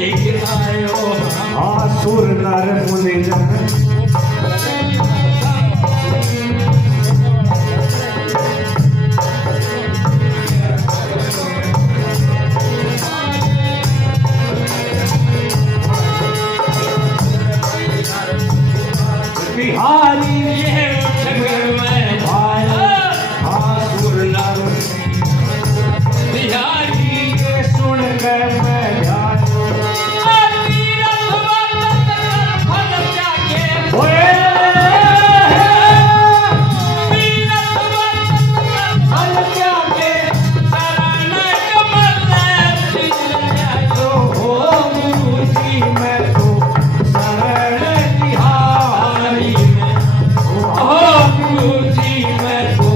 लेके आयो आसुर नर मुनि जन बिहारी ये जगत में भाया आसुर नर बिहारी ये सुन के मैं जानो ओए हल क्या के तो हो गुरु जी मैं तो शरण तिहारी हो गुरु जी मैं तो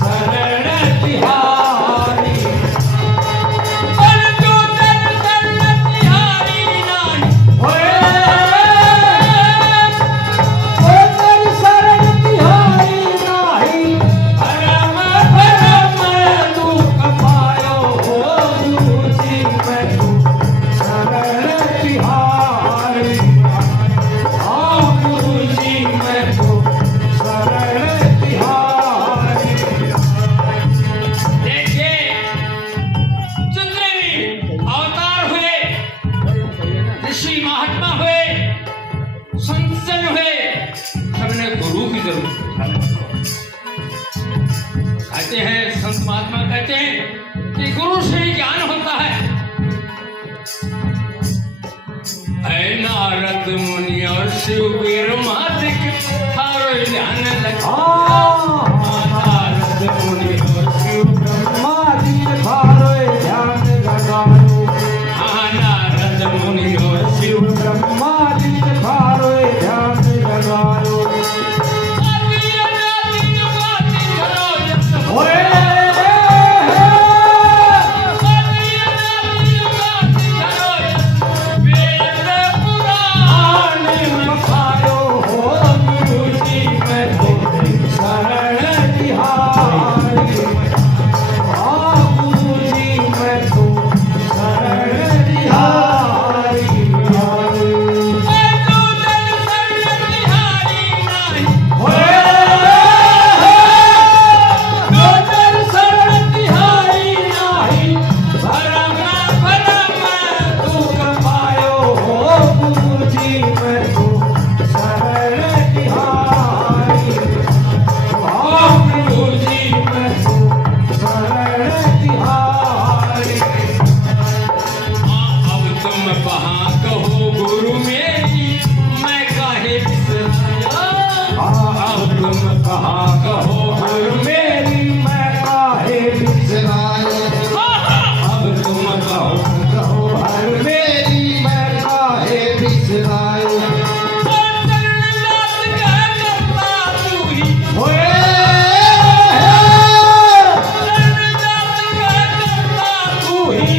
शरण तिहारी ओए ओ तेरी शरण तिहारी नाही भरम दुख पायो हो गुरु जी मैं तो शरण तिहारी हाँ गुरु जी मैं तो शरण तिहारी देखिए जितने भी अवतार हुए ऋषि महात्मा हुए संतजन हुए सबने गुरु की जरूरत कहते हैं संत महात्मा कहते हैं कि गुरु से ही ज्ञान होता है ऐ नारद मुनि और शिव ब्रह्मादि के थारो ध्यान लगा नारद मुनि और शिव ब्रह्मादि थारो ध्यान लगायो नारद मुनि और शिव ब्रह्मादि थारो ध्यान लगायो ओए आने मखायो हो गुरु जी मैं तो शरण तिहारी हाँ गुरु जी मैं तो शरण तिहारी ओए जो तेरी शरण तिहारी नाही भरम दुख पायो हो गुरु जी मैं तो शरण तिहारी हाँ गुरु जी मैं तो शरण तिहारी अब तुम कहाँ कहो गुरु मेरी मैं काहे बिसराया अब तुम कहाँ कहो गुरु मेरी मैं काहे बिसरायो अब तुम कहो हर मेरी मैं काहे बिसरायो ओए तू ही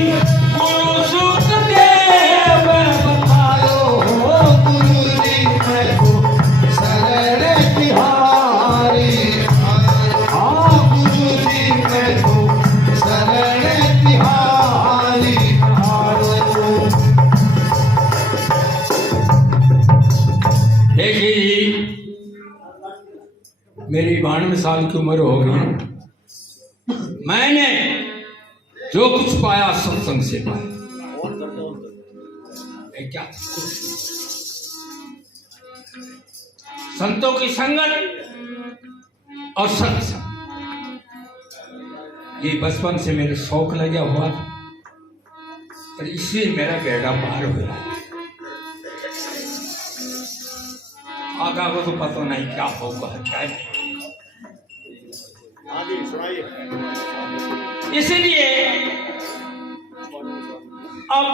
गुरु सुख देव बतायो हो गुरु जी मैं तो शरण तिहारी हाँ गुरु जी मैं तो शरण तिहारी देखिए जी मेरी 92 साल की उम्र हो गई मैंने जो कुछ पाया सत्संग से पाया मैं क्या संतों की संगत और सत्संग ये बचपन से मेरे शौक लगा हुआ था और इसलिए मेरा बेड़ा पार हुआ आगा को तो पता नहीं क्या होगा क्या नहीं इसलिए अब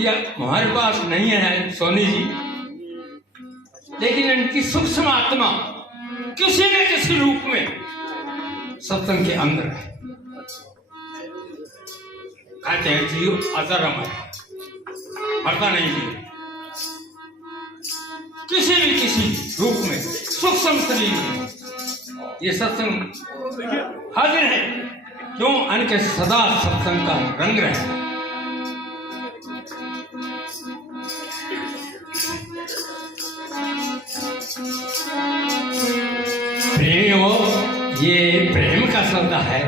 ये हमारे पास नहीं है सोनी जी लेकिन इनकी सूक्ष्म आत्मा किसी न किसी रूप में सत्संग के अंदर है कहते हैं जीव अजर अमर मरता नहीं जीव किसी भी किसी रूप में सूक्ष्म शरीर में ये सत्संग हाजिर है क्यों अनके सदा सत्संग का रंग रहे प्रेमियों, ये प्रेम का सौदा है,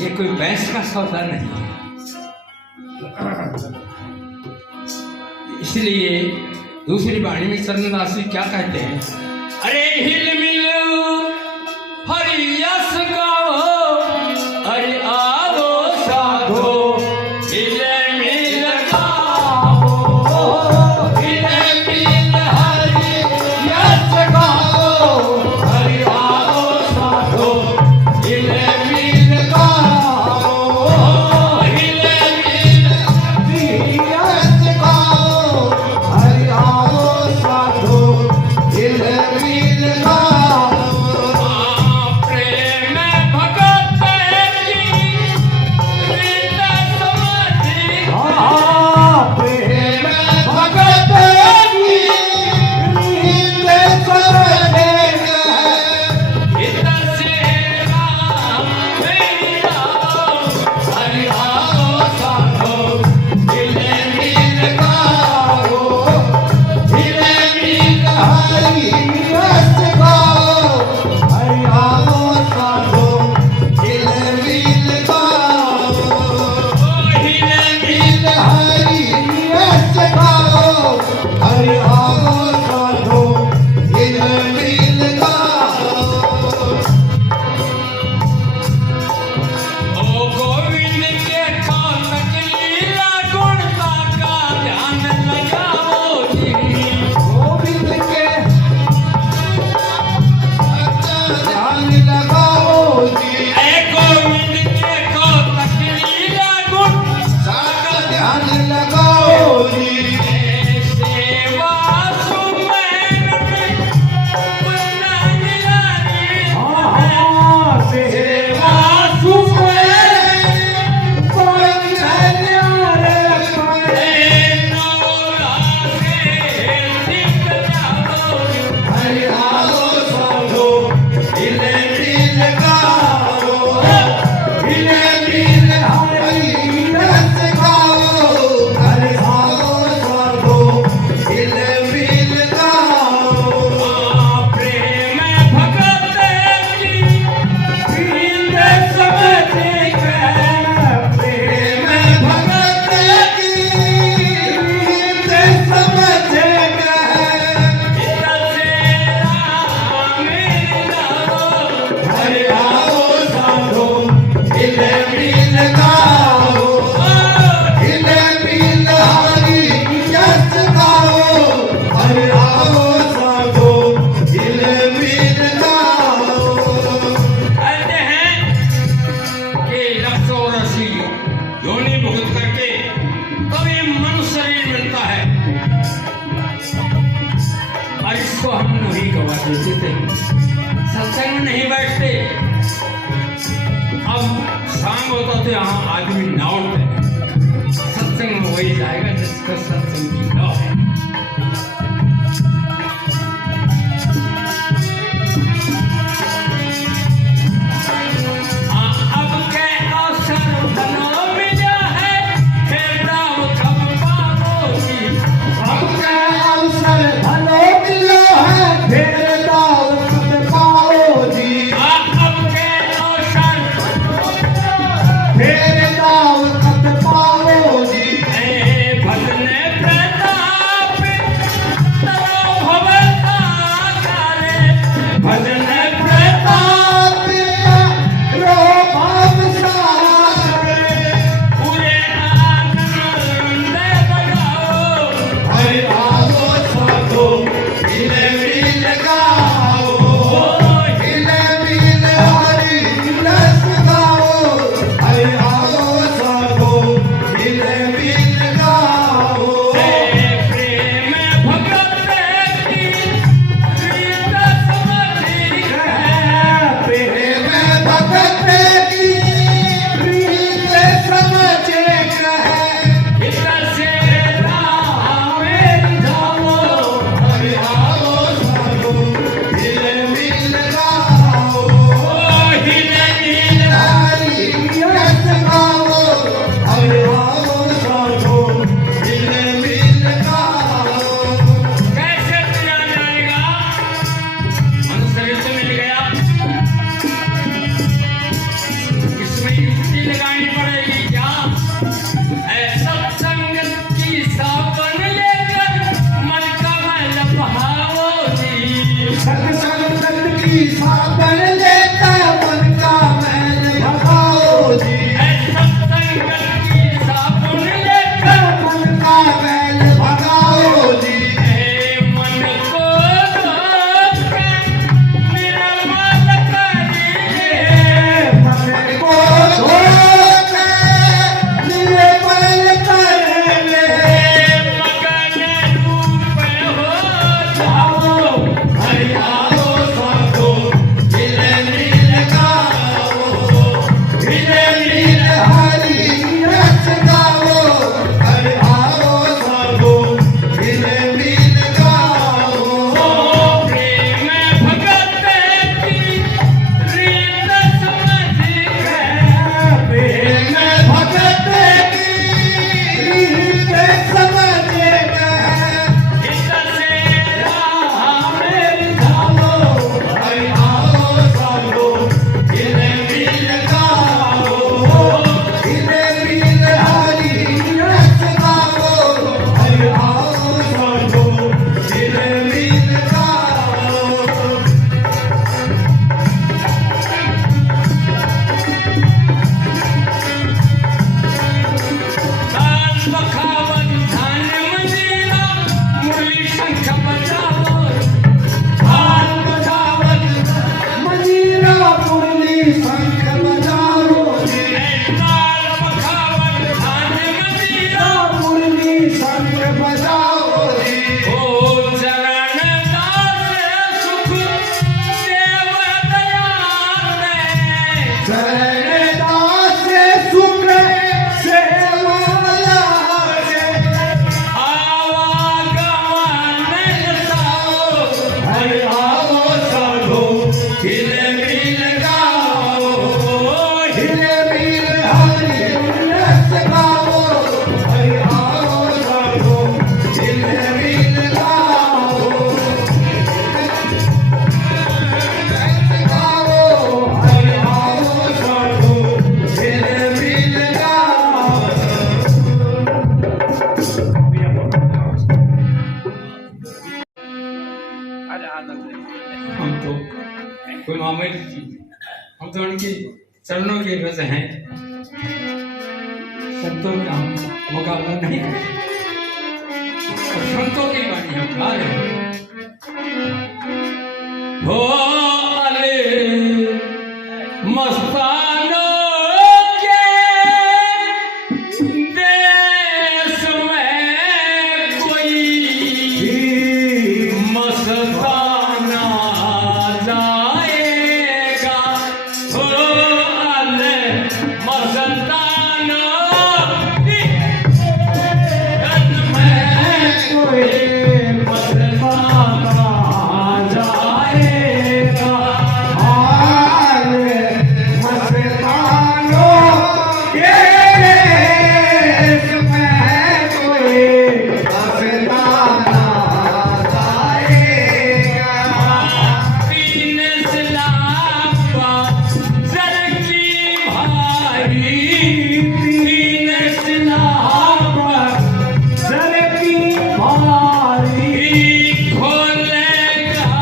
ये कोई भैंस का सौदा नहीं है। इसलिए दूसरी वाणी में चरणदास जी क्या कहते हैं? अरे हिल मिल हरि यश गाओ, अरे आओ साधो हिल मिल गाओ, हिल मिल हरि यश गाओ, हरि आओ साधो हिल मिल गाओ, हिल मिल यश गाओ, हरि आओ साधो हिल मिल गाओ। प्रेम भगत की रीत समाधि, प्रेम भगत की रीत समझे, हित से राम मेरा, हरि आओ साधो हिल मिल गाओ, हिल मिल हरि यश गाओ, हरि आओ साधो हिल मिल गाओ, हिल हिल हरि यश गाओ, हरि आओ साधो हिल मिल गाओ। ओ गोविंद के कौतक लीला गुणता का ध्यान लगाओ जी। गोविंद के ध्यान लगाओ जी, ए गोविंद के कौतक लीला गुण साका ध्यान लगाओ जी, सेवा सुमैन में बंदा मिलानी, सेवा सुमैन पंचन्यारे करे, नौरा से सिद्ध जाओ, हरि आओ साधो हिल मिल गाओ, हिल मिल हरि यश गाओ, हरि आओ साधो हिल मिल गाओ। प्रेम भगत की रीत समझे प्रेम भगत की रीत समझे, हित से राम मेरा, हरि आओ साधो हिल मिल गाओ, हिल मिल हरि यश गाओ, हरि आओ साधो हिल मिल गाओ। कहते हैं कि रसो रसी योनि भुगत करके तब ये मनुष्य शरीर मिलता है, और इसको हम नहीं गवा देते थे, सत्संग में नहीं बैठते। अब शाम होता तो यहाँ आदमी ना उठते, सत्संग में वही जाएगा जिसका सत्संग की न है। अब के अवसर बनो मिला है, फिर दाव कब पाओगी। हमके अवसर भलो मिलो है, फिर दाव कब पाओ जी, अब के अवसर फिर दाव कब पाओ जी, भजने बैल भगाओ जी मन को रोक के निर्मल करिए मन को धोके निर्मल कर ले मगन रूप हो जाओ हरियाओ साधो मिल मिल गाओ मिल मिल हरि रस गाओ हरियाओ साधो मिल मिल गाओ प्रेम भगत की रीत समझ के प्रेम भगत की रीत समझ में हित से राह मेरी जाओ हरियाओ साधो मिल मिल गाओ मिल मिल हरि रस गाओ हरियाओ साधो मिल मिल गाओ ताल बखावन धान मंजीरा मुरली शंख बजाओ ताल बजावत मंजीरा मुरली शंख बजाओ ताल बखावन धान मंजीरा मुरली शंख बजाओ ओ चरण दास सुख देव दयाल चरण दास सुख सेवाला आवागमन साओ हरियाओ साधो हिल मिल गाओ हिल मिल हरि रस गाओ हरियाओ साधो हिल मिल गाओ रस गाओ हरियाओ साधो हिल मिल गाओ हम तो कोई मामले की हम तो उनके चरणों के रस हैं संतों का हम मुकाबला नहीं करते और संतों की बानी हम गा रहे हैं हो अले मस्तानों के देश में कोई मस्ताना जाएगा हो अले मस्ताना कोई मस्ताना जाएगा हाल मस्तानों के देश में कोई मस्ताना जाएगा तीन सिलापा सर की भारी तीन सिलापा सर की भारी खोलेगा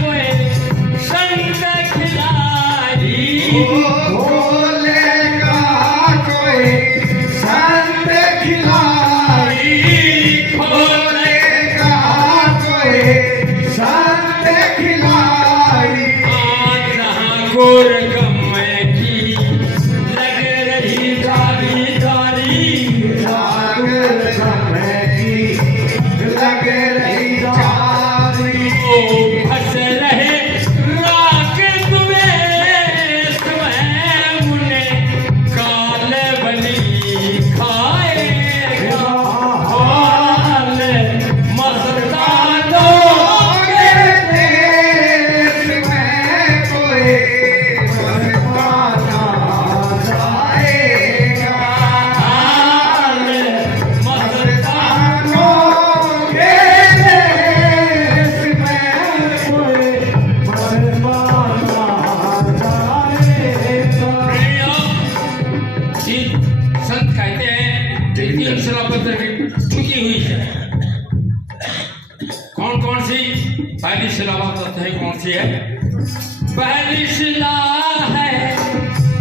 कोई संत खिलाड़ी बोलेगा कोई संत खिलाड़ी बोलेगा कोई संत खिलाड़ी गोर की लग रही दारी दारी जागर समय की लग रही जारी ओ फंस रहे राख तुम्हें तुम्हें उन्हें काल बनी खाएगा हाल मस्तानों के देश में कोई मस्ताना जाएगा हाल मस्तानों मस्तानों के देश में कोई मस्ताना जाएगा कि संत कहते हैं कि तीन शिलापत्र की ठुकी हुई है कौन कौन सी पहली शिलापत्र है कौन सी है पहली शिला है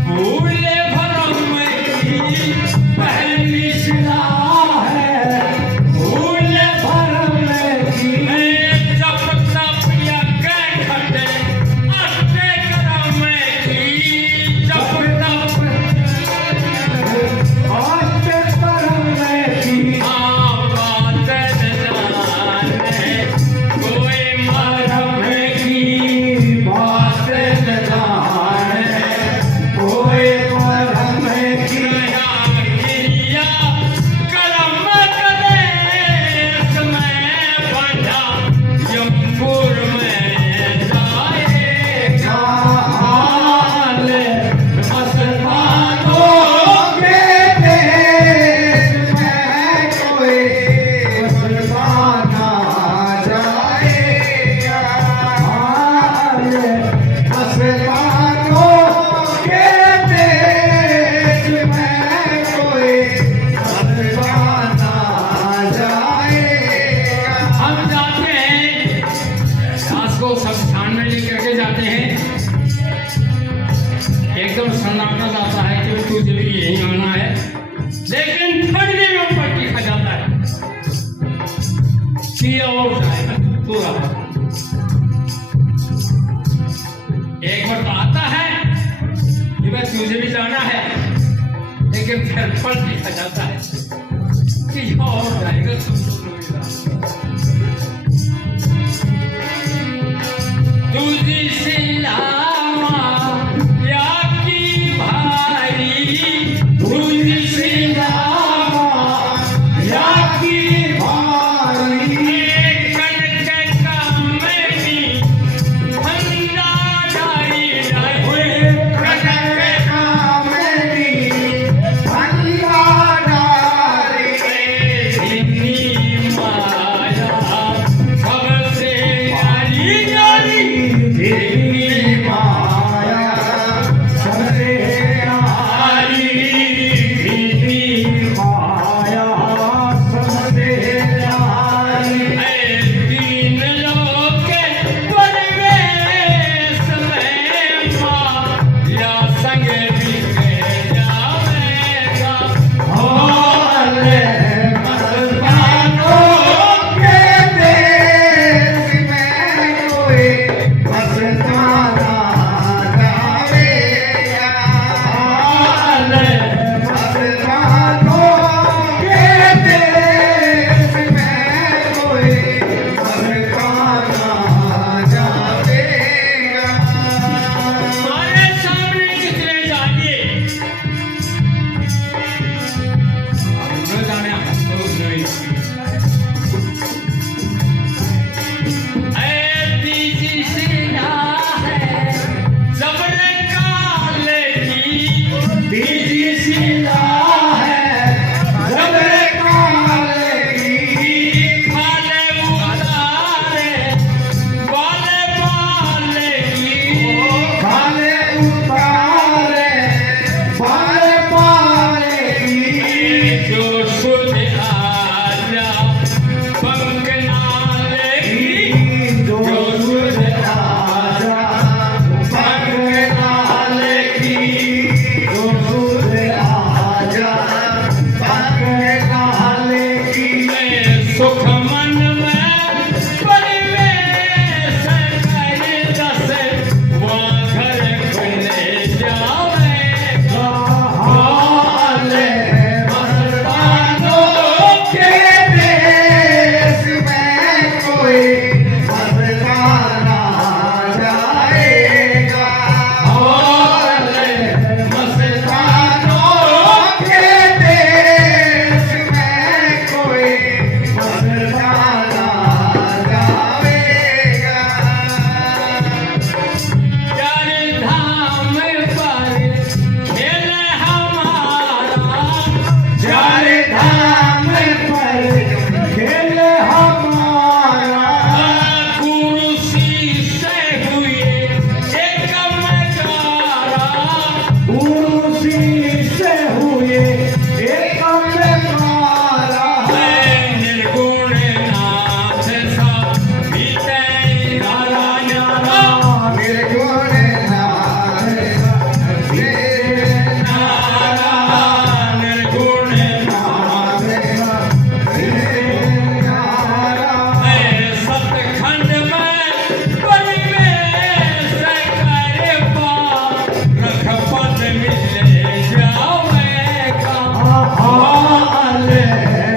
भूले भरम की पहली शिला है कि और जाएगा पूरा। एक बार तो आता है कि बस तुझे भी जाना है, लेकिन फिर फल लिखा जाता है कि और जाएगा तुम दोनों भी तुझी से लावा या की भाई, तुझी से लावा या की भारी कनक कामनी भंडारी होए कनक कामनी भंडारी इतनी माया सबसे यारी यारी, तेरी माया सबसे यारी तेरी माया सबसे यारी तीन लोग के परिवेश में माया संग बिके जावेगा। होले मस्तानों के देश में कोई मस्ताना जावेगा। होले मस्तानों के देश में कोई मस्ताना जावेगा। हमारे सामने कितने जागे न जाने हम तो नहीं। तीजी सिला है जबर काले की, बीजी सिला है जबर काले की खाले उतारे वाले वाले की, काले उतारे बाले बाले की जो सुध आजा पंख नाले की, जो सुध आजा पग नाले की जो सुध आजा पग नाले की सुख मन में परिवेश कर दस वहाँ घर खुले जावेगा। हाले मस्तानों के देश में कोई मस्ताना जाएगा। हाले मस्तानों के देश में कोई मस्ताना जाएगा। चार धाम पर खेल हमारा, चार धाम पर खेल हमारा कुर्सी से हुए एक मकारा, उसी से हुए एक बेकारा। निर्गुण नाथ सा बीते नारा नारा, निर्गुण नाथ नारा निर्गुण नाथ नारा सतखंड में परिवेश कर पा रख पद मिले जावेगा। हाले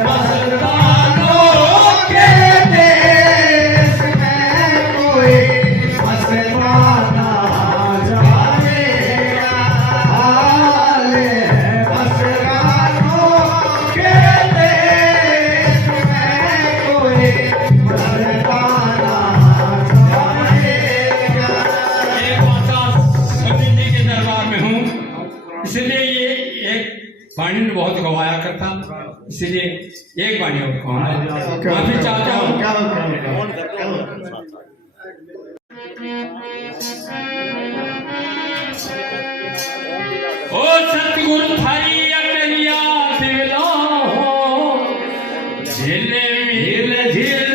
मस्तानों के देश में कोई मस्ताना जाएगा। हाले मस्तानों के देश में कोई मस्ताना जाएगा। एक माता सती जी के दरबार में हूँ, इसलिए ये एक वाणी में बहुत गवाया करता, इसलिए एक वाणी और कहूँगा। माफी चाहता हूँ। ओ सतगुरु थारी अकलिया दिला हो, झिल मिल झिल